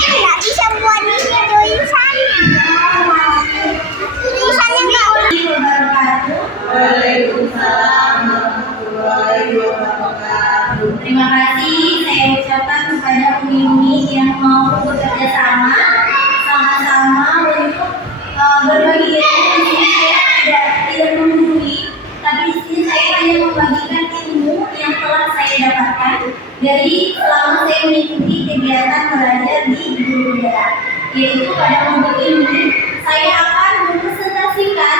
nggak bisa buat tulisannya. Tulisannya nggak. Waalaikumsalam warahmatullahi wabarakatuh. Terima kasih saya ucapkan kepada umi-umi yang mau bekerja sama untuk berbagi ilmu. Di sini saya tidak menggurui, tapi di sini saya hanya membagikan ilmu yang telah saya dapatkan dari selama saya mengikuti kegiatan belajar di Guru Udara, yaitu pada modul ini saya akan mempresentasikan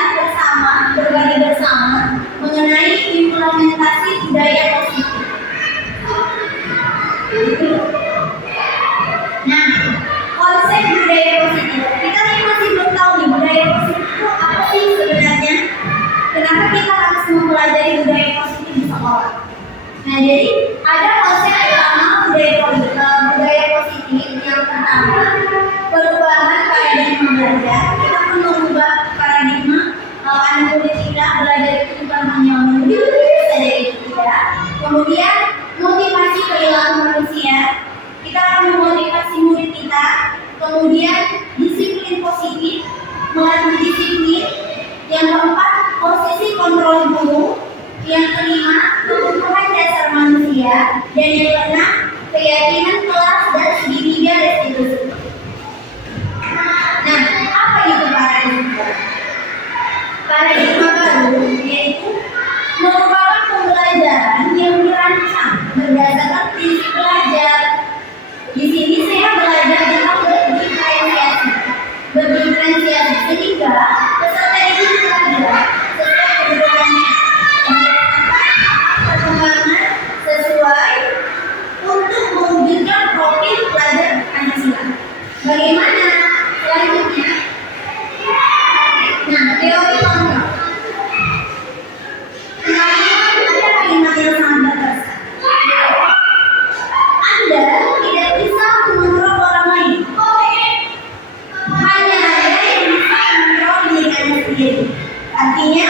berbagi bersama mengenai implementasi budaya positif. Nah, konsep budaya positif, kita masih belum tahu nih budaya positif itu apa sih sebenarnya? Kenapa kita harus mempelajari budaya positif di sekolah? Nah, jadi ada konsep utama budaya positif. Yang pertama, perubahan paradigma belajar. Kita perlu mengubah paradigma anak murid kita belajar itu bukan hanya menurut saja itu tidak. Kemudian motivasi perilaku manusia. Kita akan memotivasi murid kita. Kemudian disiplin positif, melatih disiplin. Yang keempat, posisi kontrol guru. Yang kelima, kebutuhan dasar manusia. Dan yang keenam, keyakinan kelas dan segitiga restitusi. Nah, apa itu paradigma? Paradigma baru yaitu merupakan pembelajaran yang dirancang berdasarkan prinsip belajar. Di sini saya belajar tentang berdiferensiasi sehingga peserta ini belajar sesuai kebutuhannya, perkembangan sesuai untuk mewujudkan profil pelajar Pancasila. Bagaimana selanjutnya? Nah, teori kontrol. Ada kalimat yang sangat berkesan. Anda tidak bisa mengontrol orang lain. Hanya Anda yang bisa mengontrol diri Anda sendiri. Artinya,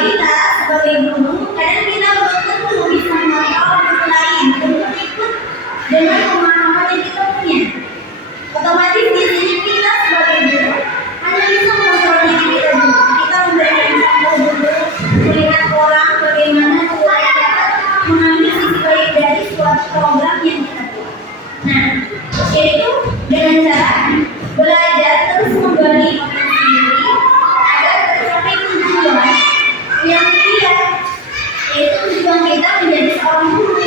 kita sebagai guru, kadang kita belum tentu bisa mengontrol orang lain untuk ikut dengan pemahaman yang kita punya. Otomatis di sini kita sebagai guru hanya bisa mengontrol diri kita dulu. Kita memberikan contoh dulu, melihat orang bagaimana supaya dapat mengambil sisi baik dari suatu program yang kita buat. Nah, yaitu dengan cara belajar terus menggali diri agar tercapai tujuan yang clear, yaitu tujuan kita menjadi seorang guru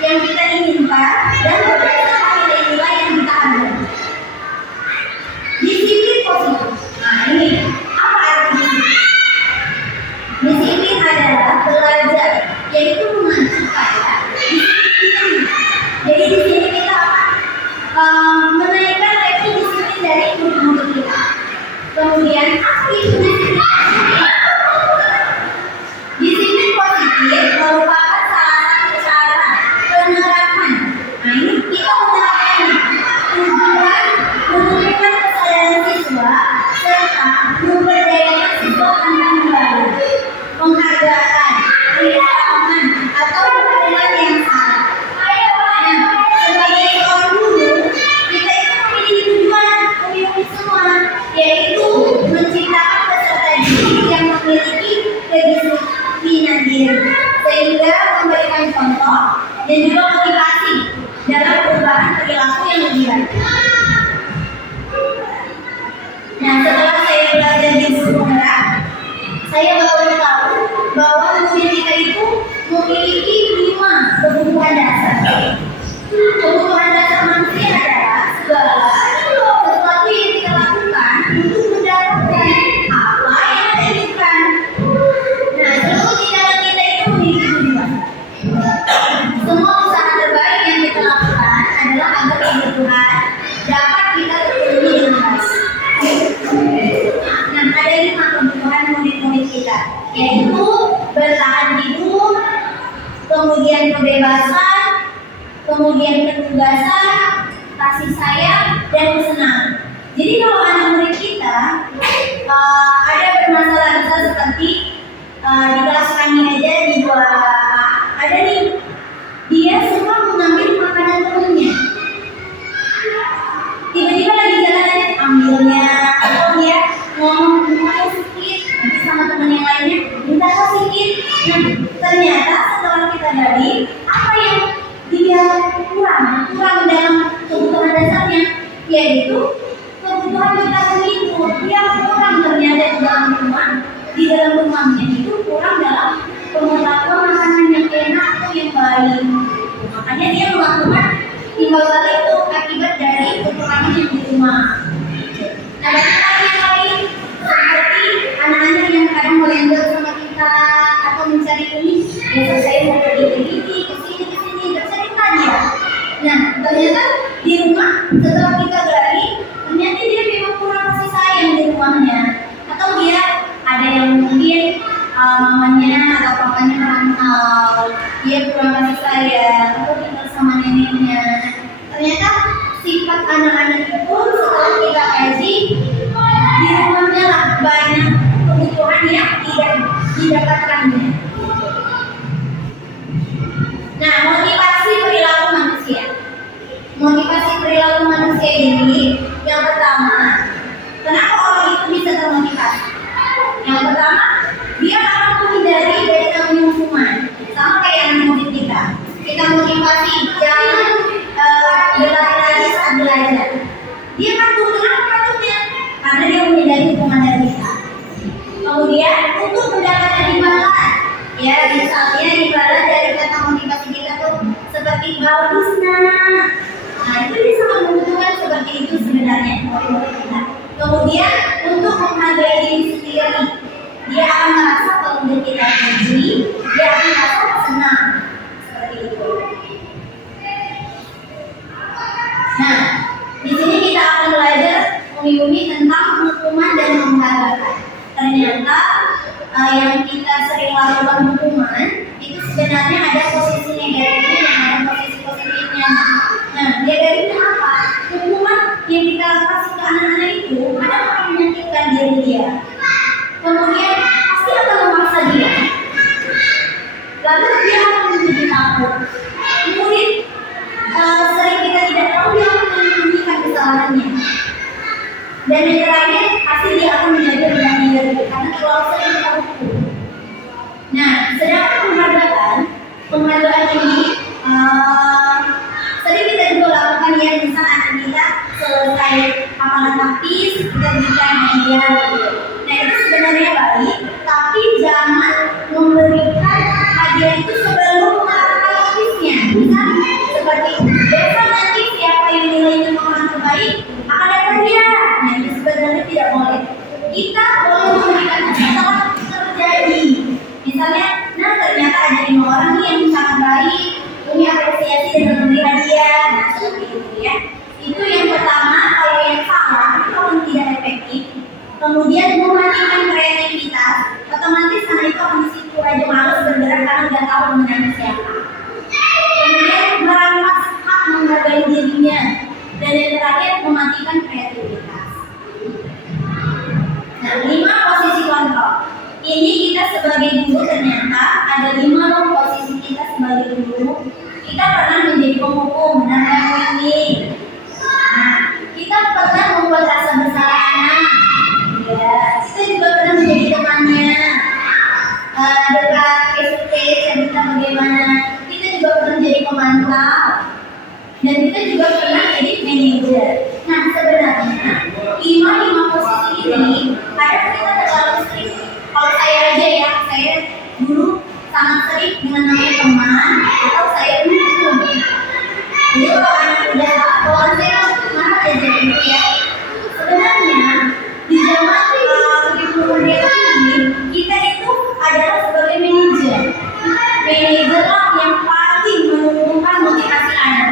yang kita inginkan dan berdasarkan nilai-nilai yang kita ada. Disiplin positif. Nah, ini apa arti disiplin? Disiplin adalah belajar, yaitu mengacu pada disiplin. Jadi di sini kita menaikkan level disiplin dari murid-murid kita. Kemudian apa itu disiplin positif? Disiplin positif merupakan salah satu cara penerapan. Nah, ini kita menerapkan tujuan menunjukkan kesadaran siswa serta memberdayakan siswa tanpa membayar, penghargaan, keilmuan atau dukungan yang salah. Nah, sebagai seorang guru, kita itu memiliki tujuan semua, yaitu menciptakan peserta didik yang memiliki kedisiplinan diri, sehingga memberikan contoh dan juga motivasi dalam perubahan perilaku yang lebih baik. Nah, setelah saya belajar di Guru Udara, saya baru tahu bahwa murid kita itu memiliki 5 kebutuhan dasar. Kebutuhan dasar manusia adalah segala sesuatu yang kita lakukan untuk mendapatkan apa yang kita inginkan. Nah, seluruh tindakan kita itu memiliki tujuan. Semua usaha terbaik yang kita lakukan adalah agar kebutuhan dapat kita terpenuhi dengan baik. Nah, ada 5 kebutuhan murid-murid kita, yaitu bertahan hidup, kemudian kebebasan, kemudian ketugasan, kasih sayang, dan kesenangan. Jadi kalau anak murid kita ada permasalahan seperti di kelas kami aja di 2A ada nih, dia suka mengambil makanan temennya. Ternyata setelah kita gali, apa yang dia kurang dalam kebutuhan dasarnya, yaitu kebutuhan vitamin itu. Dia kurang ternyata di dalam rumahnya itu kurang dalam pengetahuan makanan yang enak atau yang baik. Makanya dia melakukan timbal balik itu akibat dari kekurangan yang di rumah. Nah, banyak yang lain seperti anak-anak yang kadang melenggang sama kita atau mencari ini, biasa saya mau pergi kesini bercerita dia. Nah, ternyata di rumah setelah kita gali, ternyata dia memang kurang kasih sayang di rumahnya, atau dia ada yang mungkin mamanya atau papanya merantau, dia kurang kasih sayang atau tinggal sama neneknya. Ternyata sifat anak-anak itu setelah kita kaji, di rumahnya lah banyak kebutuhan yang tidak didapatkannya. Nah, motivasi perilaku manusia ini yang pertama, kenapa orang itu bisa termotivasi? Yang pertama, dia akan menghindari dari namanya hukuman. Sama kayak yang murid kita motivasi jangan berlari-lari saat belajar. Dia patuh, kenapa patuhnya? Karena dia menghindari hukuman dari kita. Kemudian untuk mendapatkan imbalan, ya misalnya imbalan dari kata motivasi kita tuh seperti bagus nak. Nah, itu dia sangat membutuhkan seperti itu sebenarnya motivasi kita. Kemudian untuk menghargai diri sendiri, dia akan merasa kalau udah kita puji, dia akan merasa senang seperti itu. Nah, di sini kita akan belajar umi-umi tentang hukuman dan menghargai. Ternyata yang kita sering lakukan hukuman itu sebenarnya ada posisi negatifnya dan ada posisi positifnya. Nah, negatifnya apa? Hukuman yang kita kasih ke anak-anak itu ada akan menyakitkan diri dia. Kemudian pasti akan memaksa dia. Lalu dia akan menjadi takut. Kemudian sering kita tidak tahu dia akan menyembunyikan kesalahannya. Dan yang terakhir pasti dia akan menjadi rendah diri karena terlalu sering kita hukum. Nah, sedangkan penghargaan ini sering kita juga lakukan ya, misal anak kita selesai amalan taktis kita berikan hadiah gitu. Nah, itu sebenarnya baik, tapi jangan memberikan hadiah itu sebelum melakukan taktisnya. Misalnya seperti besok nanti siapa yang nilainya makanan terbaik akan dapat hadiah. Nah, itu sebenarnya tidak boleh. Kita boleh memberikan setelah terjadi. Misalnya, nah ternyata ada 5 orang nih yang sangat baik, punya apresiasi dengan memberi hadiah. Nah, seperti itu ya. Itu yang pertama, kalau yang salah itu akan tidak efektif. Kemudian mematikan kreativitas, otomatis anak itu akan disitu aja malas bergerak karena nggak tahu mengenai siapa. Kemudian merampas hak menghargai dirinya, dan yang terakhir mematikan kreativitas. Nah, 5 posisi kontrol. Ini kita sebagai guru ternyata ada 5 loh posisi kita sebagai guru. Kita pernah menjadi penghukum, benar ini. Nah, kita pernah membuat rasa bersalah anak. Ya, kita juga pernah menjadi temannya. Dekat face-to-face, cerita bagaimana. Kita juga pernah menjadi pemantau. Dan kita juga pernah jadi manajer. Nah, sebenarnya 5 posisi ini kadang kita terlalu sering. Kalau saya aja ya, saya dulu sangat sering dengan namanya teman atau saya menghukum. Jadi kalau anak udah bawaan saya marah aja gitu ya. Sebenarnya di zaman merdeka ini kita itu adalah sebagai manajer lah yang paling menumbuhkan motivasi anak.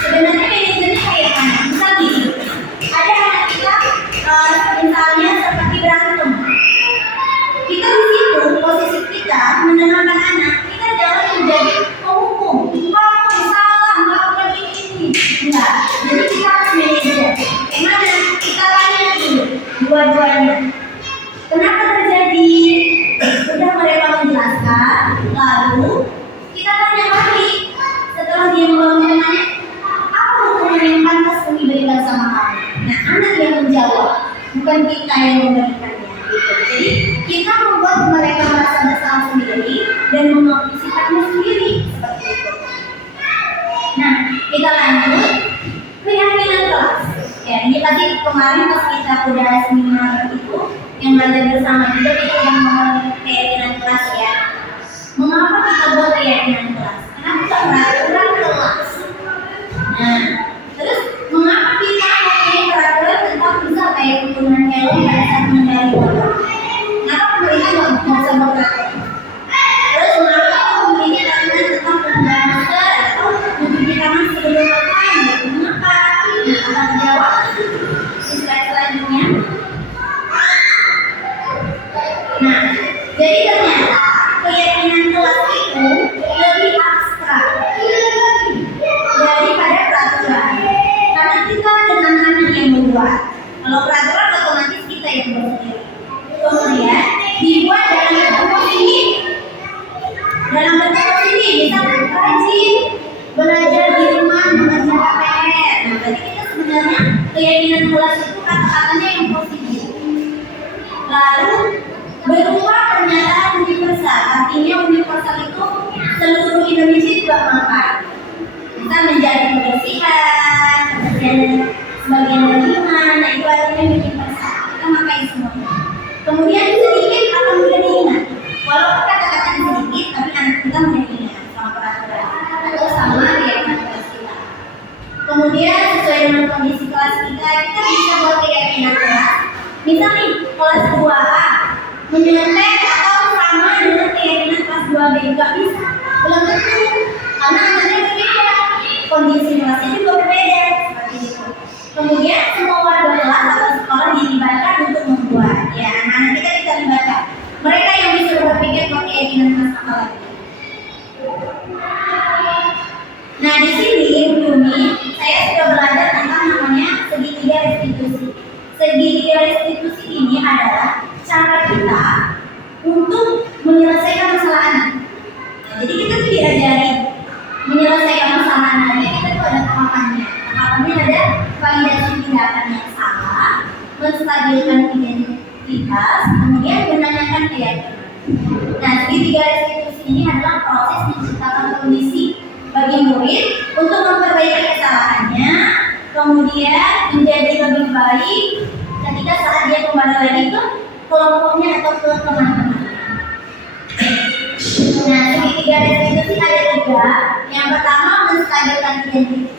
Sebenarnya manajernya kayak anak. Misal gini, ada anak kita misalnya seperti berantem. Kita di situ posisi kita menenangkan anak, kita jangan menjadi penghukum. Kamu salah melakukan ini. Enggak. Jadi kita harus manajer. Gimana? Kita tanya dulu dua-duanya. Kenapa terjadi? Sudah mereka menjelaskan, lalu kita tanya lagi. Setelah dia menanya, apa hukuman yang pantas kami berikan sama kamu? Nah, anak yang menjawab, bukan kita yang memberikannya. Jadi kita membuat mereka merasa bersalah sendiri dan Kita lanjut keyakinan kelas. Ya, ini tadi kemarin pas kita udah seminar itu yang belajar bersama juga kita udah ngomong keyakinan kelas ya. Mengapa kita buat keyakinan kelas? Karena kita peraturan kelas. Nah, terus mengapa kita mempunyai peraturan tentang bisa kayak penggunaan helm pada saat mengendari motor? Kenapa pemerintah nggak bisa buat peraturan? Terus mengapa kita mempunyai peraturan tentang penggunaan masker atau mencuci tangan sebelum makan? Mengapa? Nah, akan jawab di slide selanjutnya. Nah, jadi ternyata keyakinan kelas itu lebih abstrak daripada peraturan. Karena kita dengan hanya yang membuat. Kalau peraturan otomatis kita yang membuat sendiri. Kemudian dibuat dalam bentuk positif. Dalam bentuk positif, misalkan rajin belajar di rumah mengerjakan PR. Nah, tadi kita sebenarnya keyakinan kelas itu kata-katanya yang positif. Lalu berupa pernyataan universal, artinya universal itu seluruh Indonesia juga memakai. Kita menjaga kebersihan, kebersihan sebagian dari iman, nah itu artinya universal. Kita pakai semuanya. Kemudian sedikit akan mudah diingat. Walaupun kata-katanya sedikit, tapi anak kita mudah diingat sama peraturan atau sama keyakinan kelas kita. Kemudian sesuai dengan kondisi kelas kita bisa buat keyakinan kelas. Misalnya kelas 2A menyontek atau sama dengan keyakinan kelas 2B juga bisa. Belum tentu, karena anaknya berbeda, kondisi kelasnya juga berbeda seperti itu. Kemudian semua warga kelas atau sekolah dilibatkan untuk membuat. Ya, anak-anak kita libatkan. Mereka yang bisa berpikir pakai keyakinan kelas apa lagi. Nah, di sini Yumi, saya sudah belajar tentang namanya segitiga restitusi. Segitiga restitusi ini adalah cara kita untuk menyelesaikan masalah anak. Nah, jadi kita tuh diajari menyelesaikan masalah anak. Kita tuh ada tahapannya. Tahapannya ada validasi tindakan yang salah, menstabilkan identitas, kemudian menanyakan keyakinan. Nah, segitiga restitusi ini adalah proses menciptakan kondisi bagi murid untuk memperbaiki kesalahannya, kemudian menjadi lebih baik ketika saat dia kembali lagi ke kelompoknya atau ke teman-teman. Nah, segitiga restitusi ada 3. Yang pertama, menstabilkan identitas.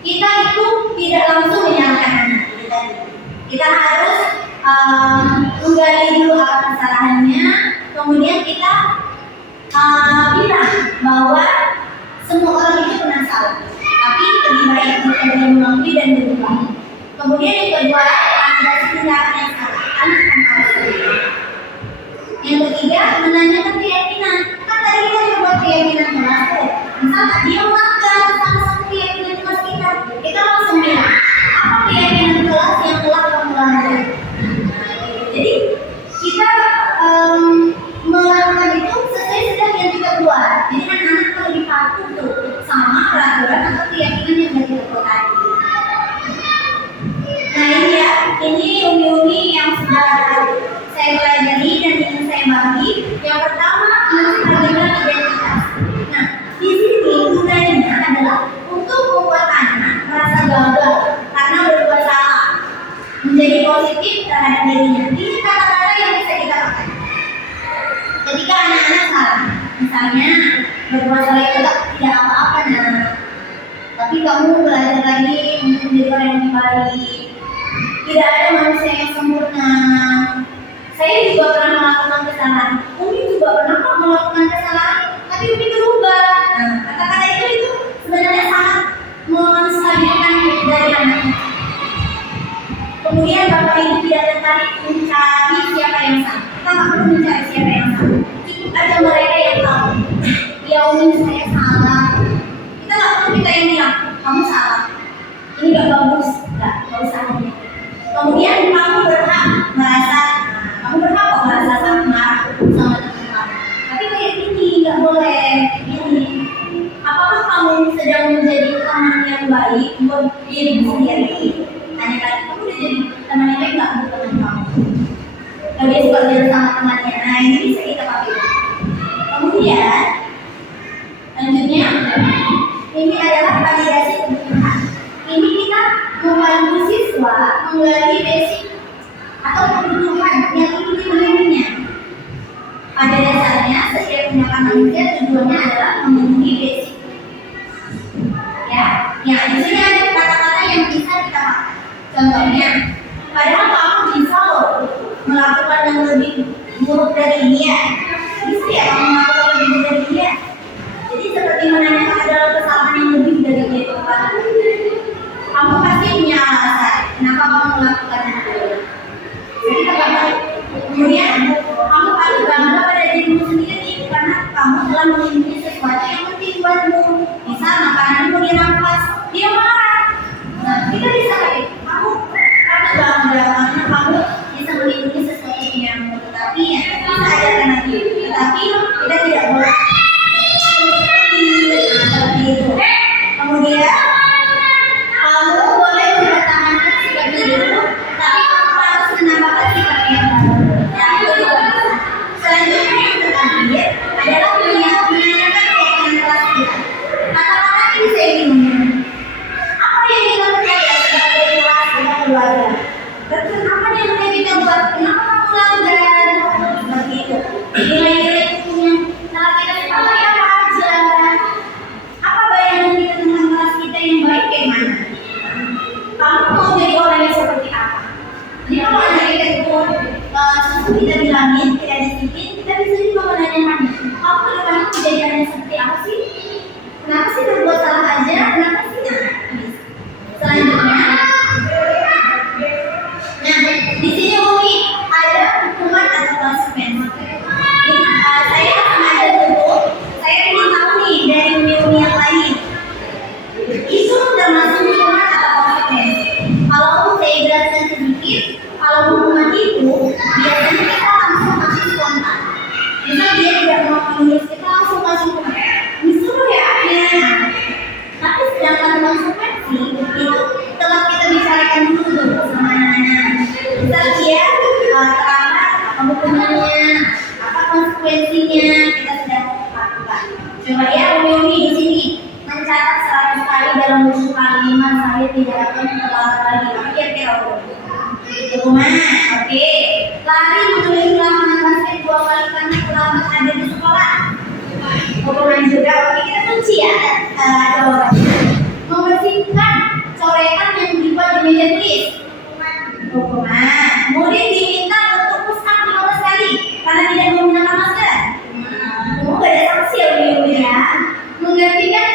Kita itu tidak langsung menyalahkan anak. Kita harus menggali dulu apa kesalahannya, kemudian kita bilang bahwa semua orang itu pernah salah, tapi lebih baik jika dia mengakui dan berubah. Kemudian yang kedua, validasi tindakan yang salah. Anak akan harus berubah. Yang ketiga, menanyakan keyakinan. Kan tadi kita juga buat keyakinan kelas. Misalkan dia melanggar salah satu keyakinan kelas kita langsung bilang, apa keyakinan kelas yang telah kamu langgar? Jadi kita melakukan itu sesuai sedang yang kita buat. Jadi anak-anak itu lebih patuh tuh sama peraturan atau keyakinan yang sudah kita buat tadi. Nah ini ya, ini umi-umi yang sudah saya pelajari dan ingin saya bagi. Yang pertama, menstabilkan identitas. Nah, di sini gunanya adalah untuk membuat anak merasa gagal karena berbuat salah, menjadi positif terhadap dirinya. Ini kata-kata yang bisa kita pakai ketika anak-anak salah. Misalnya berbuat salah itu tidak apa-apa nah, tapi kamu belajar lagi untuk menjadi orang yang lebih baik. Tidak ada manusia yang sempurna. Saya juga pernah melakukan kesalahan. Umi juga pernah kok melakukan kesalahan, tapi Umi berubah. Nah, kata-kata itu sebenarnya sangat menstabilkan dari anak. Kemudian Bapak Ibu tidak tertarik mencari siapa yang salah. Kita nggak perlu mencari siapa yang salah. Cukup aja mereka yang tahu. Ya Umi saya salah. Kita nggak perlu kita yang bilang kamu salah. Ini nggak bagus. Nggak usah. Kemudian kamu berhak merasa, kamu berhak kok merasa sangat marah sama teman kamu. Tapi kayak gini nggak boleh. Gini. Apakah kamu sedang menjadi teman yang baik buat diri sendiri? Tanya tadi, kamu udah jadi teman yang baik nggak buat teman kamu? Kalau dia suka jalan sama temannya, nah ini bisa kita pakai. Kemudian, lanjutnya, ini adalah validasi membantu siswa menggali basic atau kebutuhan yang ingin dipenuhinya. Pada dasarnya, setiap tindakan manusia tujuannya adalah memenuhi basic. Ya, di sini ada kata-kata yang bisa kita pakai. Contohnya, padahal kamu bisa loh melakukan yang lebih buruk dari dia. Bisa ya kamu melakukan lebih buruk dari dia. Jadi seperti menanyakan adalah kesalahan yang lebih dari dia itu kan. Kamu pasti punya alasan kenapa kamu melakukan itu. Jadi kata kemudian kamu harus bangga pada dirimu sendiri karena kamu telah memiliki sesuatu yang penting buatmu. Misal makanan mau dirampas, dia marah. Nah, kita bisa kayak kamu bangga karena kamu bisa melindungi sesuatu yang tetapi ya kita ajarkan nanti. Tetapi kita tidak boleh seperti itu. Kemudian kamu boleh mempertahankan sikap dirimu, tapi kamu harus menambahkan sikap yang baru. Ya, itu juga bisa. Selanjutnya yang terakhir adalah menanyakan keyakinan kelas kita. Kata-kata ini saya bingung. Apa yang kita percaya sebagai kelas kita keluarga? Terus apa yang udah kita buat? Kenapa kamu melanggar? Seperti itu. Nilai-nilai yang telah kita sepakati apa aja? Apa bayangan kita tentang kelas kita yang baik kayak mana? Kamu mau jadi orang yang seperti apa? Jadi kalau ada kita itu sesuatu kita bilangin, tidak disiplin, kita bisa juga menanyakan, kamu ke depannya mau jadi orang yang seperti apa sih? Kenapa sih berbuat salah aja? Kenapa sih? Selanjutnya, nah di sini Umi ada hukuman atau konsekuensi. Saya sengaja tutup, saya ingin tahu nih dari Umi yang lain. Itu termasuk hukuman atau konsekuensi. Kalau saya jelaskan sedikit, kalau hukuman itu biasanya kita langsung kasih spontan. Misal dia tidak mau menulis, kita langsung kasih hukuman. Disuruh ya akhirnya. Tapi sedangkan konsekuensi itu telah kita bicarakan dulu sama anak-anak. Misal dia terlambat, apa hukumannya, apa konsekuensinya, kita sudah lakukan. Coba ya Umi di sini mencatat 100 kali dalam buku kalimat saya tidak akan terlambat lagi. Apa kira-kira hukuman? Oke. Lari mengelilingi lapangan basket 2 kali karena terlambat ada di sekolah. Hukuman juga. Oke, kita kunci ya jawabannya. Membersihkan coretan yang dibuat di meja tulis. Hukuman. Murid diminta untuk push up 15 kali karena tidak menggunakan masker. Gak ada sanksi ya. Menggantikan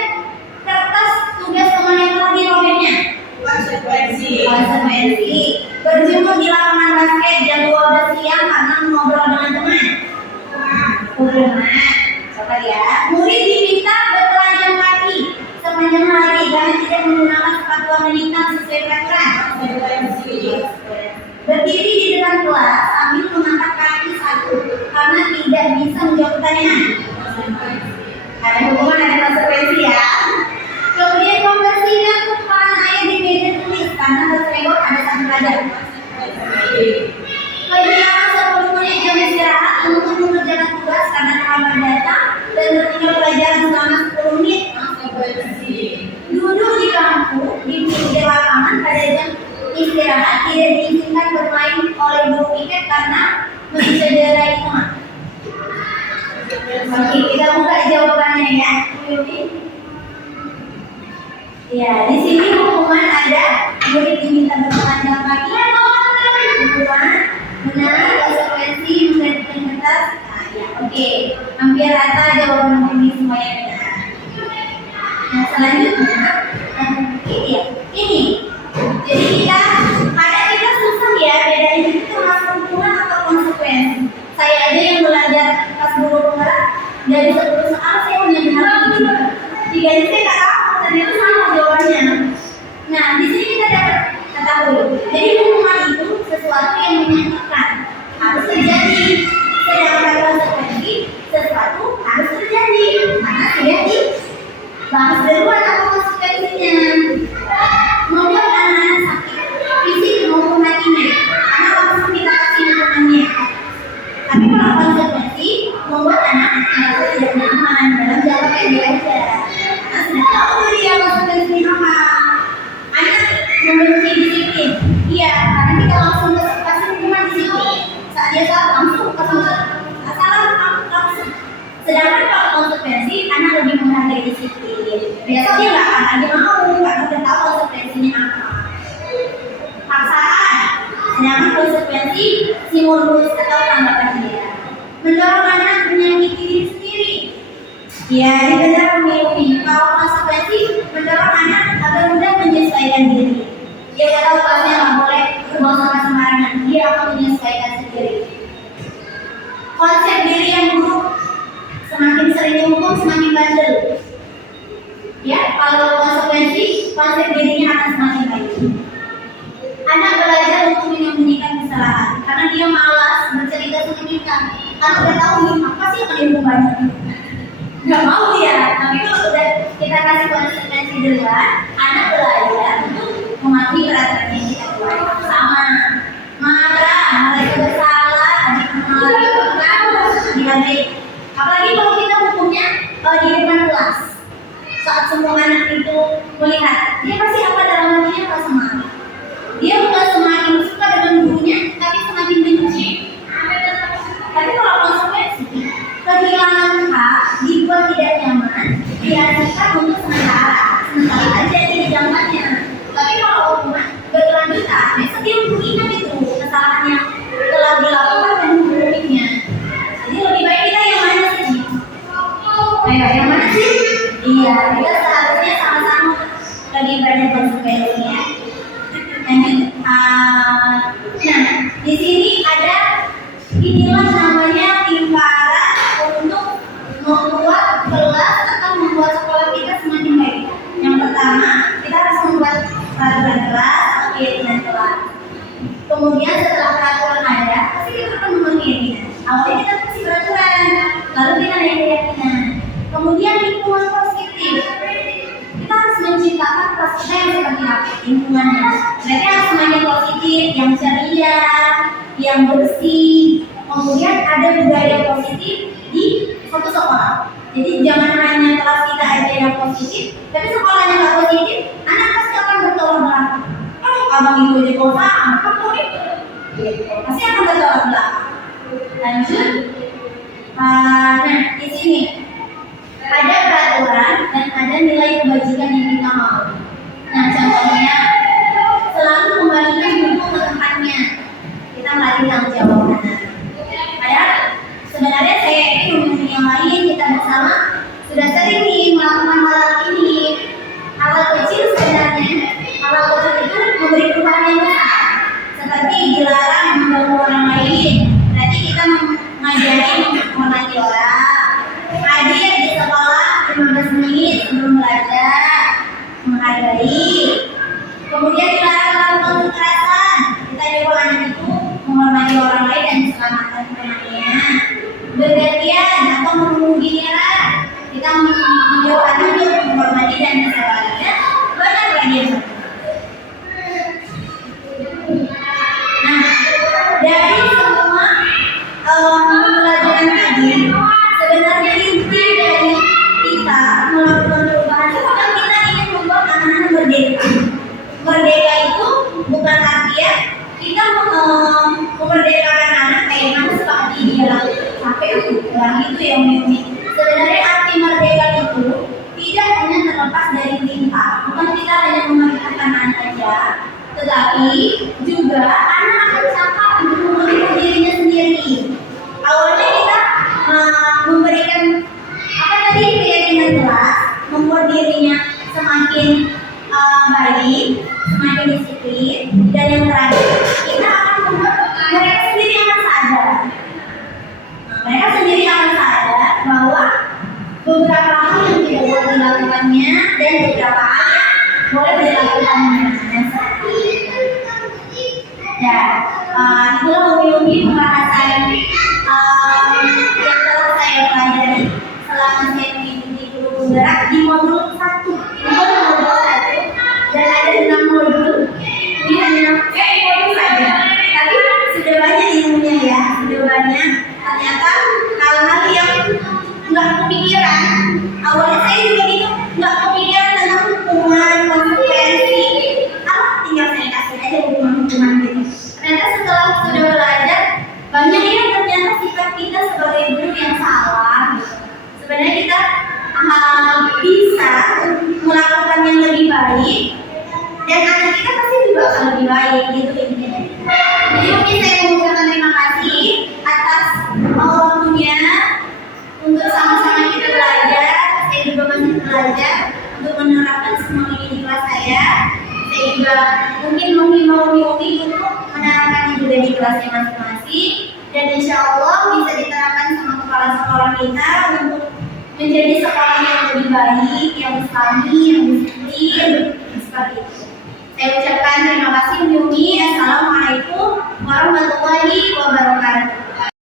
kertas tugas teman yang telah dirobeknya. Konsekuensi. Berjemur di lapangan basket jam 12 siang karena ngobrol dengan teman. Hukuman. Coba ya. Murid diminta bertelanjang kaki sepanjang hari karena tidak menggunakan sepatu warna hitam sesuai peraturan. Berdiri di depan kelas sambil mengangkat kaki satu karena tidak bisa menjawab pertanyaan. Ada hukuman, ada konsekuensi ya. Kemudian membersihkan tumpahan air di meja tulis karena tersenggol ada 1 pelajar. Kehilangan 10 menit jam istirahat untuk mengerjakan tugas karena terlambat datang dan tertinggal pelajaran selama 10 menit. Duduk di bangku di pinggir lapangan pada jam istirahat tidak diizinkan bermain oleh guru piket karena mencederai teman. Oke, kita buka jawabannya ya. Ya, di sini hukuman ada murid diminta bertelanjang kaki. Hukuman benar, konsekuensi menggantikan kertas. Nah, ya, oke. Hampir rata jawaban ini semuanya benar. Nah, selanjutnya ini. Jadi kita susah ya bedain itu termasuk hukuman atau konsekuensi. Saya aja yang belajar pas guru penggerak dari 10 soal saya hanya benar 7. 3 saya nggak tahu ternyata sama jawabannya. Nah di sini kita dapat ketahui. Jadi hukuman itu sesuatu yang menyakitkan harus terjadi. Sedangkan konsekuensi sesuatu harus terjadi karena sudah dibahas duluan atau konsekuensi. besok dia nggak akan lagi mau karena udah tahu konsekuensinya apa. Paksaan, sedangkan konsekuensi stimulus atau tanggapan dia. Mendorong anak menyakiti diri sendiri. Ya, benar memilih. Kalau konsekuensi mendorong anak agar mudah menyesuaikan diri. Dia nggak tahu kelasnya nggak boleh berbaur sama sembarangan. Dia akan menyesuaikan sendiri. Konsep diri yang buruk, semakin sering dihukum semakin bandel. Ya, kalau konsekuensi konsep dirinya akan semakin baik. Anak belajar untuk menyembunyikan kesalahan karena dia malas bercerita sama kita. Karena udah tahu nih apa sih yang dihukum banyak. Gak mau ya, tapi kalau udah kita kasih konsekuensi duluan, anak belajar untuk mematuhi peraturan yang kita buat. Sama, marah, merasa bersalah, adik-adik. Apalagi kalau kita hukumnya di depan kelas. Saat semua anak itu melihat, dia pasti apa dalam hatinya rasa marah. Dia bukan semakin suka dengan gurunya, tapi semakin benci. Tapi kalau konsekuensi, kehilangan hak dibuat tidak nyaman, diartikan untuk sementara aja di zamannya. Tapi kalau hukuman berkelanjutan, besok dia mengingat itu kesalahan yang telah dilakukan dan hukumnya. Jadi lebih baik kita yang mana sih? Ayo, yang mana sih? Iya, kita seharusnya sama-sama lagi banyak konsekuensinya. Nah, di sini ada inilah namanya timparan untuk membuat kelas atau membuat sekolah kita semakin baik. Yang pertama, kita harus membuat peraturan kelas atau keyakinan kelas. Kemudian setelah peraturan ada, pasti kita akan membuat keyakinan. Awalnya kita kasih peraturan, lalu kita ada keyakinan. Kemudian lingkungan positif. Kita harus menciptakan kelas kita yang seperti apa? Lingkungannya. Mereka harus semakin positif, yang ceria, yang bersih. Kemudian ada budaya positif di satu sekolah. Jadi jangan hanya kelas kita aja yang positif, tapi sekolahnya nggak positif, anak pasti akan bertolak belakang. Oh, abang itu di kota, apa kok itu? Pasti akan bertolak belakang. Lanjut. Nah, di sini ada peraturan dan ada nilai kebajikan yang kita mau. Nah, contohnya selalu kembalikan buku ke tempatnya. Kita melatih tanggung jawab anak. Sebenarnya saya ini yang lain kita bersama sudah sering nih melakukan hal ini. Hal kecil sebenarnya, hal kecil itu memberi perubahan yang besar. Seperti dilarang mengganggu orang lain. Berarti kita mengajari menghormati orang. Hadir di sekolah 15 menit sebelum belajar, menghargai. Kemudian dilarang melakukan kekerasan. Kita juga anak itu menghormati orang lain dan diselamatkan temannya. Bergantian atau menunggu giliran, kita menjauh anak untuk menghormati dan diselamatkan. Banyak lagi yang nah, dari semua pembelajaran tadi, sebenarnya inti dari kita melakukan perubahan itu kan kita ingin membuat anak-anak merdeka. Merdeka itu bukan artinya kita memerdekakan anak kayak mana seperti dia sampai orang itu yang unik. Sebenarnya arti merdeka itu tidak hanya terlepas dari perintah. Bukan kita hanya memerdekakan anak saja, tetapi juga anak akan cakap untuk memerdekakan dirinya sendiri. Awalnya kita memberikan apa tadi keyakinan jelas, membuat dirinya semakin baik, semakin disiplin, dan yang terakhir kita akan membuat mereka sendiri akan sadar. Mereka sendiri akan sadar bahwa beberapa hal yang tidak boleh dilakukannya dan beberapa hal yang boleh dilakukannya. Ya, itulah umi-umi pembahasan yang telah saya pelajari selama saya mengikuti guru penggerak di modul 1. Ini baru modul 1 dan ada 6 modul. Ini hanya modul saja, tapi sudah banyak ilmunya ya, sudah banyak. Ternyata hal-hal yang nggak kepikiran, awalnya saya juga gitu, nggak kepikiran tentang hukuman, konsekuensi. Tinggal saya kasih aja hukuman-hukuman gitu. Ternyata setelah sudah belajar, banyak yang ternyata sifat kita sebagai guru yang salah gitu. Sebenarnya kita bisa dan anak kita pasti juga akan lebih baik gitu intinya. Jadi mungkin saya mengucapkan terima kasih atas waktunya untuk sama-sama kita belajar. Saya juga masih belajar untuk menerapkan semua ini di kelas saya. Saya juga mungkin menghimbau Umi untuk menerapkannya juga di kelasnya masing-masing, dan insya Allah bisa diterapkan sama kepala sekolah kita untuk menjadi sekolah yang lebih baik, yang islami, yang disiplin, seperti itu. Saya ucapkan terima kasih Umi. Assalamualaikum warahmatullahi wabarakatuh.